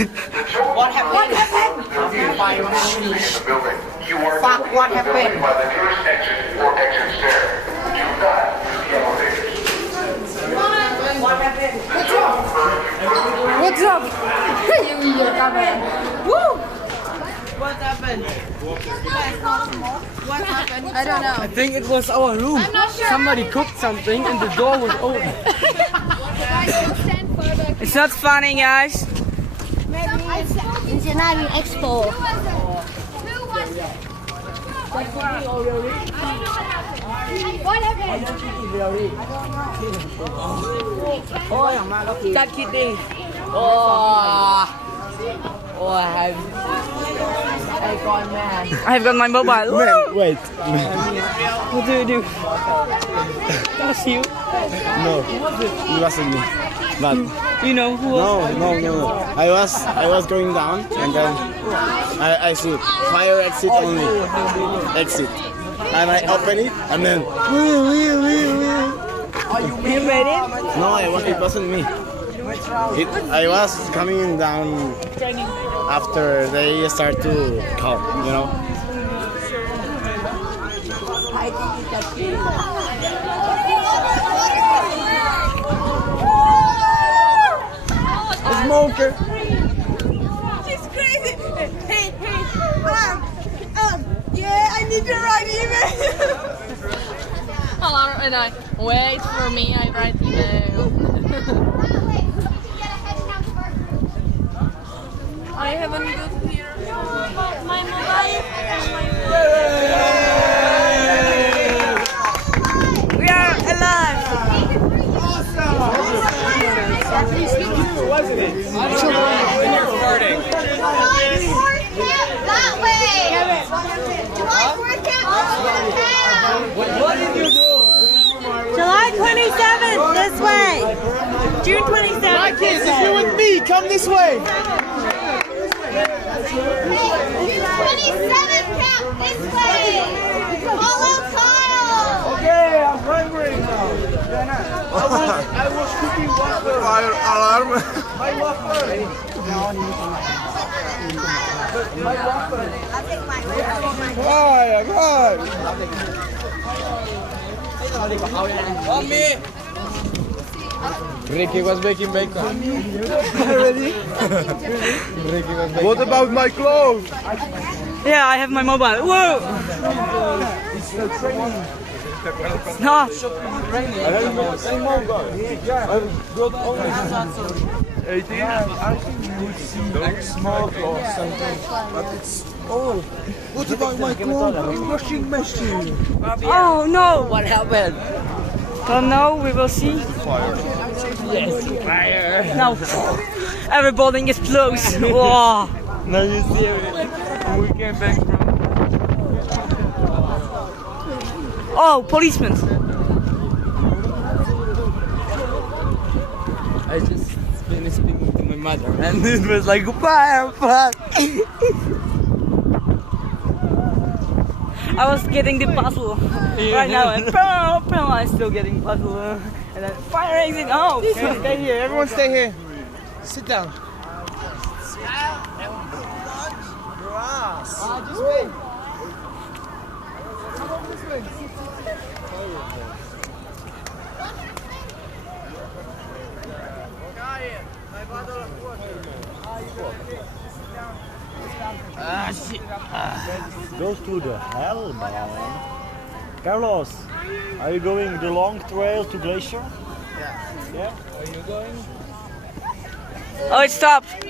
What happened? What happened? Fuck, what happened? By the nearest exit or exit stair. Do not use the elevators. What happened? What's up? Woo! What happened? What happened? I don't know. I think it was our room. I'm not sure. Somebody cooked something and the door was open. It's not funny, guys. Cincinnati Expo. What happened? Just kidding. Oh, I've got my mobile. Man, wait. What do you do? That's you. No, it wasn't me. But You know who was? no. I was going down and then I see fire exit only. Exit. And I open it and then You made it? no, it wasn't me. I was coming down after they start to come, you know. Smoker. She's crazy. Hey, yeah, I need to write email. Hello, and I wait for me. I write email. I haven't got here. My mobile. We are alive. When you're farting. That way! July 4th camp, What did you do? July 27th, this way. June 27th. My kids, if you're with me, come this way. June 27th camp, this way! Follow Kyle! Okay, I'm hungry now. I was cooking waffle. Fire alarm. My waffle. My waffle. I'll take my Hi. Mommy. Ricky was making bacon. Ready? Ricky was making. What about my clothes? Yeah, I have my mobile. Whoa. No. I have no mobile. I've got only 18. I think you would see like small clothes something, but it's all. What about my clothes? Washing machine. Oh no. What happened? Well, no, we will see. Fire. Yes, fire. Now, everybody explodes. Wow. Now you see it. We came back from. Oh, policemen. I just finished speaking to my mother, and it was like fire. I was getting the puzzle right now, and I'm still getting puzzle. And then fire exit. Oh, okay. Stay here. Everyone, stay here. Sit down. Just wait. Goes to the hell, man. Carlos, are you going the long trail to Glacier? Yeah. Oh, it stopped.